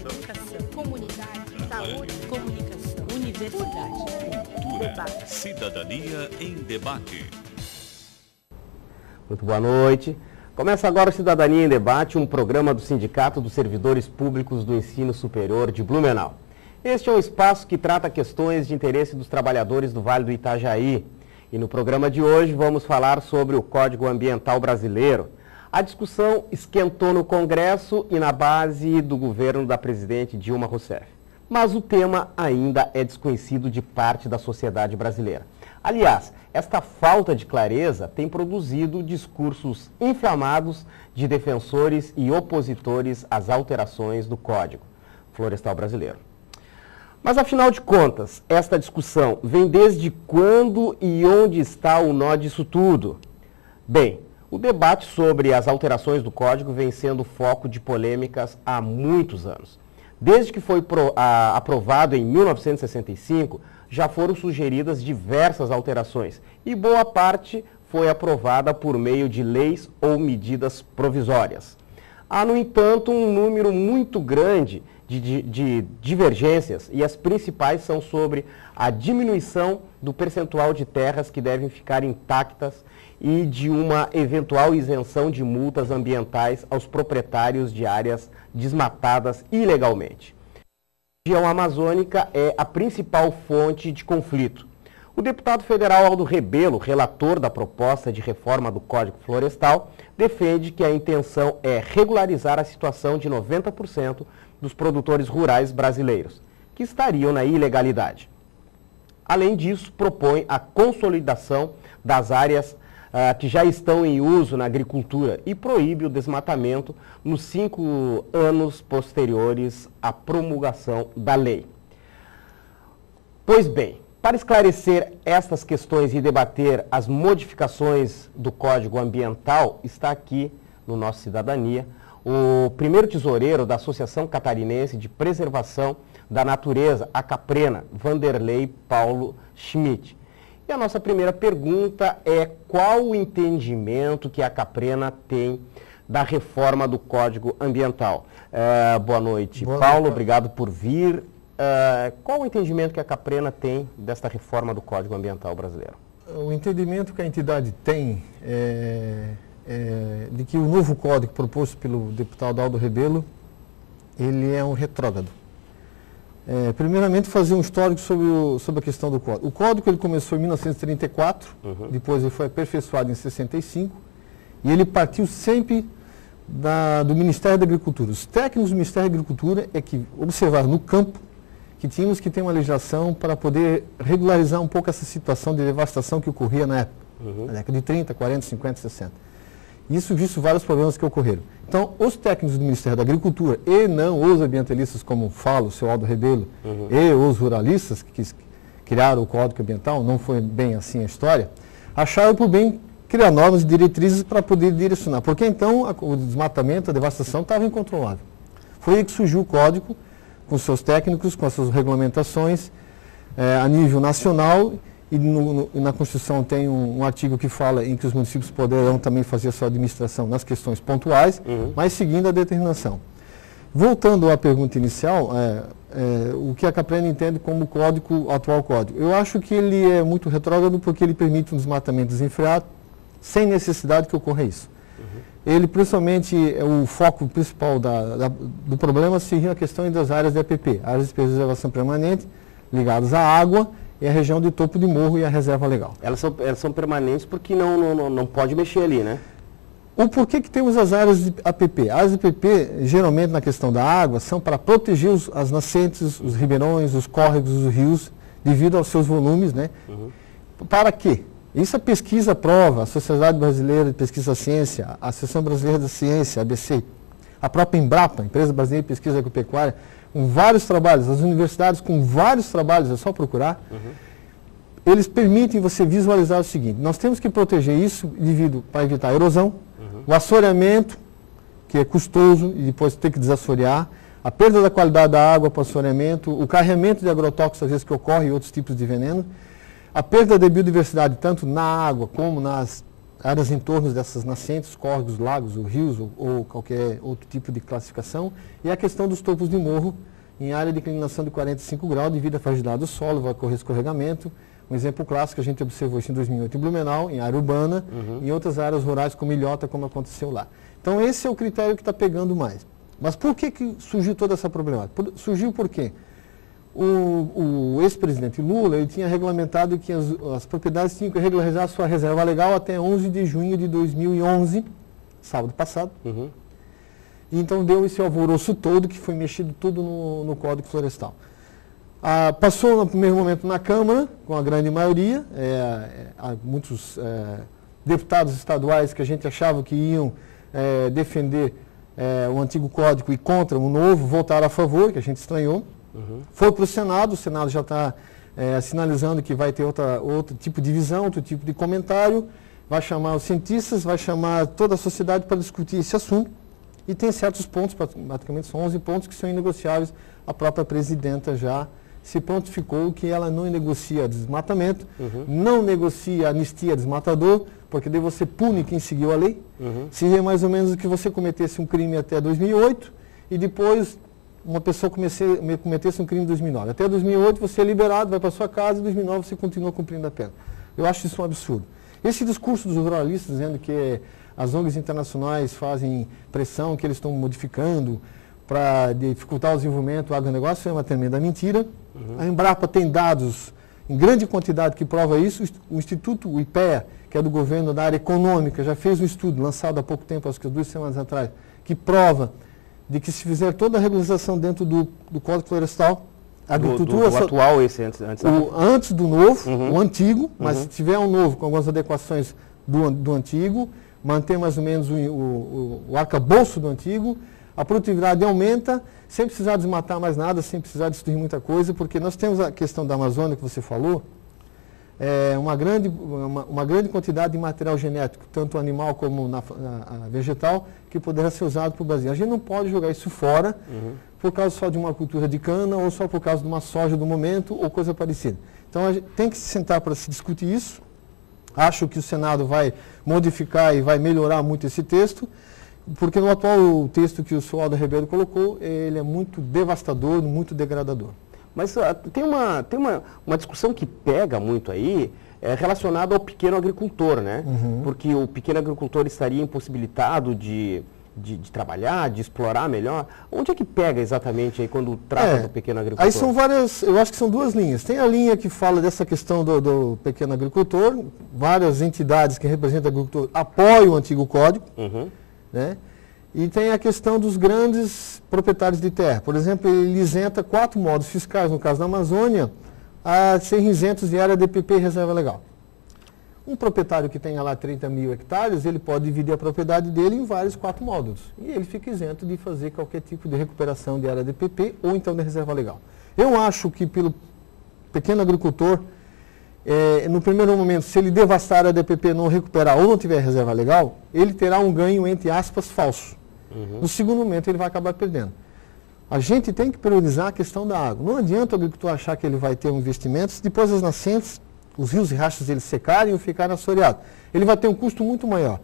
Educação. Comunidade. Saúde. Comunicação. Universidade. Cultura. Debate. Cidadania em debate. Muito boa noite. Começa agora o Cidadania em Debate, um programa do Sindicato dos Servidores Públicos do Ensino Superior de Blumenau. Este é um espaço que trata questões de interesse dos trabalhadores do Vale do Itajaí. E no programa de hoje vamos falar sobre o Código Ambiental Brasileiro. A discussão esquentou no Congresso e na base do governo da presidente Dilma Rousseff. Mas o tema ainda é desconhecido de parte da sociedade brasileira. Aliás, esta falta de clareza tem produzido discursos inflamados de defensores e opositores às alterações do Código Florestal Brasileiro. Mas, afinal de contas, esta discussão vem desde quando e onde está o nó disso tudo? Bem, o debate sobre as alterações do Código vem sendo foco de polêmicas há muitos anos. Desde que foi aprovado em 1965, já foram sugeridas diversas alterações e boa parte foi aprovada por meio de leis ou medidas provisórias. Há, no entanto, um número muito grande de divergências e as principais são sobre a diminuição do percentual de terras que devem ficar intactas e de uma eventual isenção de multas ambientais aos proprietários de áreas desmatadas ilegalmente. A região amazônica é a principal fonte de conflito. O deputado federal Aldo Rebelo, relator da proposta de reforma do Código Florestal, defende que a intenção é regularizar a situação de 90% dos produtores rurais brasileiros, que estariam na ilegalidade. Além disso, propõe a consolidação das áreas que já estão em uso na agricultura e proíbe o desmatamento nos 5 anos posteriores à promulgação da lei. Pois bem, para esclarecer estas questões e debater as modificações do Código Ambiental, está aqui no nosso Cidadania o primeiro tesoureiro da Associação Catarinense de Preservação da Natureza, a Caprena, Vanderlei Paulo Schmidt. E a nossa primeira pergunta é qual o entendimento que a Caprena tem da reforma do Código Ambiental. Boa noite, Paulo, obrigado por vir. Qual o entendimento que a Caprena tem desta reforma do Código Ambiental brasileiro? O entendimento que a entidade tem é de que o novo código proposto pelo deputado Aldo Rebelo, ele é um retrógrado. Primeiramente, fazer um histórico sobre a questão do Código. O Código ele começou em 1934, depois ele foi aperfeiçoado em 65, e ele partiu sempre do Ministério da Agricultura. Os técnicos do Ministério da Agricultura é que observaram no campo que tínhamos que ter uma legislação para poder regularizar um pouco essa situação de devastação que ocorria na época, na década de 30, 40, 50, 60. Isso visto vários problemas que ocorreram. Então, os técnicos do Ministério da Agricultura e não os ambientalistas, como fala o seu Aldo Rebelo, e os ruralistas que criaram o Código Ambiental, não foi bem assim a história, acharam por bem criar normas e diretrizes para poder direcionar, porque então o desmatamento, a devastação estava incontrolável. Foi aí que surgiu o Código, com seus técnicos, com as suas regulamentações a nível nacional. E na Constituição tem um artigo que fala em que os municípios poderão também fazer a sua administração nas questões pontuais, mas seguindo a determinação. Voltando à pergunta inicial, o que a Caprena entende como o atual código? Eu acho que ele é muito retrógrado porque ele permite um desmatamento desenfreado, sem necessidade que ocorra isso. Ele, principalmente, o foco principal do problema seria a questão das áreas de APP, áreas de preservação permanente, ligadas à água, e a região de topo de morro e a reserva legal. Elas são permanentes porque não pode mexer ali, né? O porquê que temos as áreas de APP? As áreas de APP, geralmente na questão da água, são para proteger as nascentes, os ribeirões, os córregos, os rios, devido aos seus volumes, né? Para quê? Isso a pesquisa prova, a Sociedade Brasileira de Pesquisa da Ciência, a Associação Brasileira da Ciência, a ABC, a própria Embrapa, Empresa Brasileira de Pesquisa Agropecuária, com vários trabalhos, as universidades com vários trabalhos, é só procurar, eles permitem você visualizar o seguinte: nós temos que proteger isso para evitar a erosão, o assoreamento, que é custoso e depois ter que desassorear, a perda da qualidade da água para o assoreamento, o carregamento de agrotóxicos, às vezes, que ocorre e outros tipos de veneno, a perda da biodiversidade, tanto na água como nas áreas em torno dessas nascentes, córregos, lagos ou rios ou qualquer outro tipo de classificação, e a questão dos topos de morro em área de inclinação de 45 graus devido à fragilidade do solo, vai ocorrer escorregamento. Um exemplo clássico, a gente observou isso em 2008 em Blumenau, em área urbana, e em outras áreas rurais como Ilhota, como aconteceu lá. Então esse é o critério que está pegando mais. Mas por que surgiu toda essa problemática? Surgiu porque o ex-presidente Lula ele tinha regulamentado que as propriedades tinham que regularizar sua reserva legal até 11 de junho de 2011, sábado passado. E então deu esse alvoroço todo, que foi mexido tudo no Código Florestal. Passou no primeiro momento na Câmara, com a grande maioria, muitos deputados estaduais que a gente achava que iam defender o antigo código e contra o novo, votaram a favor, que a gente estranhou. Foi para o Senado já está sinalizando que vai ter outro tipo de visão, outro tipo de comentário, vai chamar os cientistas, vai chamar toda a sociedade para discutir esse assunto, e tem certos pontos, praticamente são 11 pontos que são inegociáveis. A própria presidenta já se prontificou que ela não negocia desmatamento, não negocia anistia desmatador, porque daí você pune quem seguiu a lei. Seria mais ou menos que você cometesse um crime até 2008 e depois uma pessoa cometesse um crime em 2009. Até 2008 você é liberado, vai para sua casa, e em 2009 você continua cumprindo a pena. Eu acho isso um absurdo. Esse discurso dos ruralistas dizendo que as ONGs internacionais fazem pressão, que eles estão modificando para dificultar o desenvolvimento do agronegócio, é uma tremenda mentira. A Embrapa tem dados em grande quantidade que prova isso. O Instituto, o IPEA, que é do governo da área econômica, já fez um estudo lançado há pouco tempo, acho que 2 semanas atrás, que prova de que se fizer toda a regularização dentro do Código Florestal, a agricultura... Do atual, esse antes antes do novo, o antigo, mas se tiver um novo com algumas adequações do antigo, manter mais ou menos o arcabouço do antigo, a produtividade aumenta, sem precisar desmatar mais nada, sem precisar destruir muita coisa, porque nós temos a questão da Amazônia que você falou, uma grande quantidade de material genético, tanto animal como vegetal, que poderá ser usado para o Brasil. A gente não pode jogar isso fora por causa só de uma cultura de cana ou só por causa de uma soja do momento ou coisa parecida. Então a gente tem que se sentar para se discutir isso. Acho que o Senado vai modificar e vai melhorar muito esse texto, porque no atual texto que o senhor Aldo Rebelo colocou, ele é muito devastador, muito degradador. Mas tem uma discussão que pega muito aí, relacionada ao pequeno agricultor, né? Porque o pequeno agricultor estaria impossibilitado de trabalhar, de explorar melhor. Onde é que pega exatamente aí quando trata do pequeno agricultor? Aí são várias, eu acho que são 2 linhas. Tem a linha que fala dessa questão do pequeno agricultor, várias entidades que representam o agricultor apoiam o antigo código, né? E tem a questão dos grandes proprietários de terra. Por exemplo, ele isenta 4 modos fiscais, no caso da Amazônia, a serem isentos de área DPP e reserva legal. Um proprietário que tenha lá 30 mil hectares, ele pode dividir a propriedade dele em vários 4 módulos. E ele fica isento de fazer qualquer tipo de recuperação de área DPP ou então de reserva legal. Eu acho que pelo pequeno agricultor, no primeiro momento, se ele devastar a área DPP, não recuperar ou não tiver reserva legal, ele terá um ganho, entre aspas, falso. No segundo momento, ele vai acabar perdendo. A gente tem que priorizar a questão da água. Não adianta o agricultor achar que ele vai ter um investimento, se depois as nascentes, os rios e rachas eles secarem ou ficarem assoreados. Ele vai ter um custo muito maior.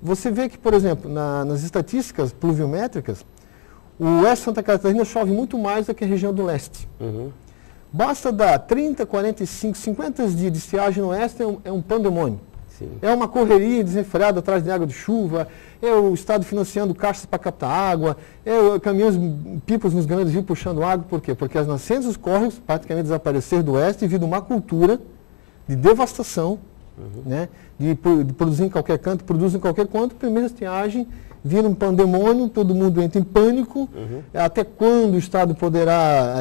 Você vê que, por exemplo, nas estatísticas pluviométricas, o oeste de Santa Catarina chove muito mais do que a região do leste. Basta dar 30, 45, 50 dias de estiagem no oeste, é um pandemônio. Sim. É uma correria desenfreada atrás de água de chuva, é o Estado financiando caixas para captar água, caminhões, pipas nos grandes rios puxando água. Por quê? Porque as nascentes e os córregos praticamente desapareceram do oeste devido a uma cultura de devastação, né? de produzir em qualquer canto, produzem em qualquer canto, primeira estiagem, vira um pandemônio, todo mundo entra em pânico, até quando o Estado poderá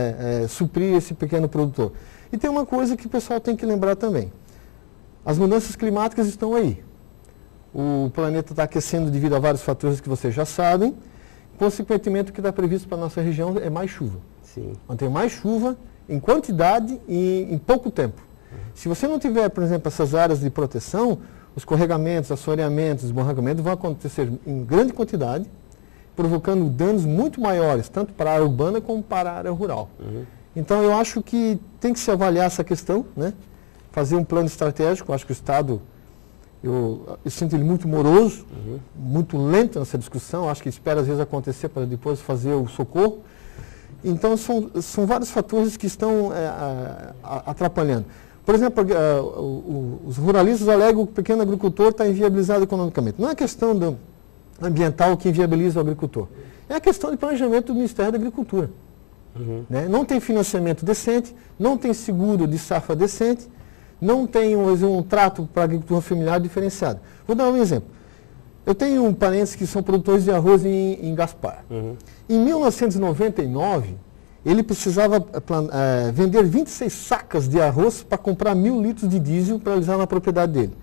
suprir esse pequeno produtor? E tem uma coisa que o pessoal tem que lembrar também. As mudanças climáticas estão aí. O planeta está aquecendo devido a vários fatores que vocês já sabem. Consequentemente, o que está previsto para a nossa região é mais chuva. Sim. Vão ter mais chuva em quantidade e em pouco tempo. Se você não tiver, por exemplo, essas áreas de proteção, os escorregamentos, assoreamentos, esborragamentos vão acontecer em grande quantidade, provocando danos muito maiores, tanto para a área urbana como para a área rural. Então, eu acho que tem que se avaliar essa questão, né? Fazer um plano estratégico. Acho que o Estado, Eu sinto ele muito moroso, muito lento nessa discussão, acho que espera às vezes acontecer para depois fazer o socorro. Então, são vários fatores que estão atrapalhando. Por exemplo, os ruralistas alegam que o pequeno agricultor está inviabilizado economicamente. Não é questão ambiental que inviabiliza o agricultor. É a questão de planejamento do Ministério da Agricultura. Né? Não tem financiamento decente, não tem seguro de safra decente, não tem um trato para a agricultura familiar diferenciado. Vou dar um exemplo. Eu tenho parentes que são produtores de arroz em Gaspar. Em 1999, ele precisava vender 26 sacas de arroz para comprar 1.000 litros de diesel para usar na propriedade dele.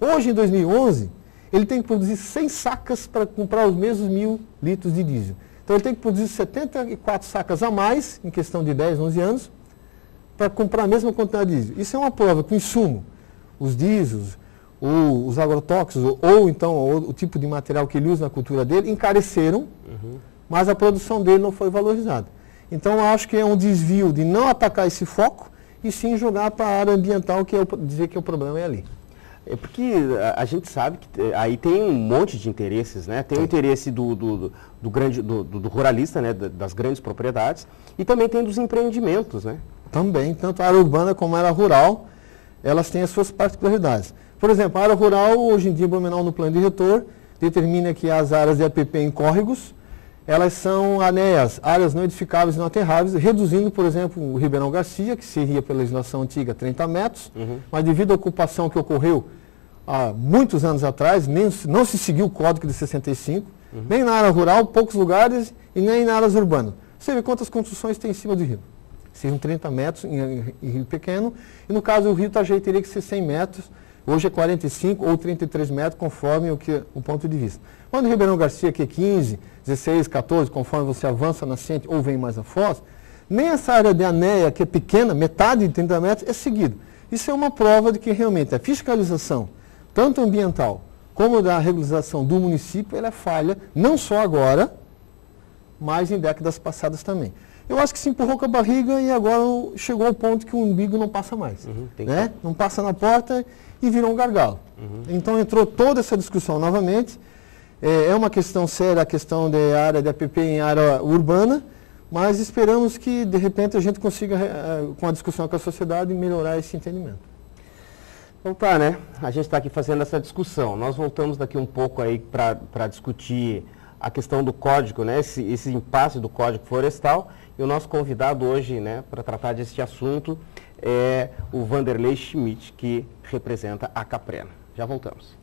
Hoje, em 2011, ele tem que produzir 100 sacas para comprar os mesmos 1.000 litros de diesel. Então, ele tem que produzir 74 sacas a mais, em questão de 10, 11 anos, para comprar a mesma quantidade de diesel. Isso é uma prova que o insumo, os diesels, os agrotóxicos, ou então o tipo de material que ele usa na cultura dele, encareceram, mas a produção dele não foi valorizada. Então, eu acho que é um desvio de não atacar esse foco e sim jogar para a área ambiental, que é dizer que o problema é ali. É porque a gente sabe que aí tem um monte de interesses, né? Tem o interesse do ruralista, né? Das grandes propriedades, e também tem dos empreendimentos, né? Também, tanto a área urbana como a área rural, elas têm as suas particularidades. Por exemplo, a área rural, hoje em dia, Blumenau, no plano diretor, determina que as áreas de APP em córregos, elas são ANEAs, áreas não edificáveis e não aterráveis, reduzindo, por exemplo, o Ribeirão Garcia, que seria pela legislação antiga 30 metros, mas devido à ocupação que ocorreu há muitos anos atrás, não se seguiu o Código de 65, nem na área rural, poucos lugares, e nem na áreas urbanas. Você vê quantas construções tem em cima do rio. Seriam 30 metros em rio pequeno, e no caso o rio Itajaí teria que ser 100 metros, hoje é 45 ou 33 metros, conforme o ponto de vista. Quando o Ribeirão Garcia, que é 15, 16, 14, conforme você avança na nascente ou vem mais a foz, nem essa área de ANEA, que é pequena, metade de 30 metros, é seguida. Isso é uma prova de que realmente a fiscalização, tanto ambiental como da regularização do município, ela é falha, não só agora, mas em décadas passadas também. Eu acho que se empurrou com a barriga e agora chegou ao ponto que o umbigo não passa mais. Né? Não passa na porta e virou um gargalo. Então entrou toda essa discussão novamente. É uma questão séria a questão da área de APP em área urbana, mas esperamos que de repente a gente consiga, com a discussão com a sociedade, melhorar esse entendimento. Então tá, né? A gente está aqui fazendo essa discussão. Nós voltamos daqui um pouco aí para discutir a questão do código, né? Esse impasse do Código Florestal. E o nosso convidado hoje, né, para tratar desse assunto é o Vanderlei Schmidt, que representa a Caprena. Já voltamos.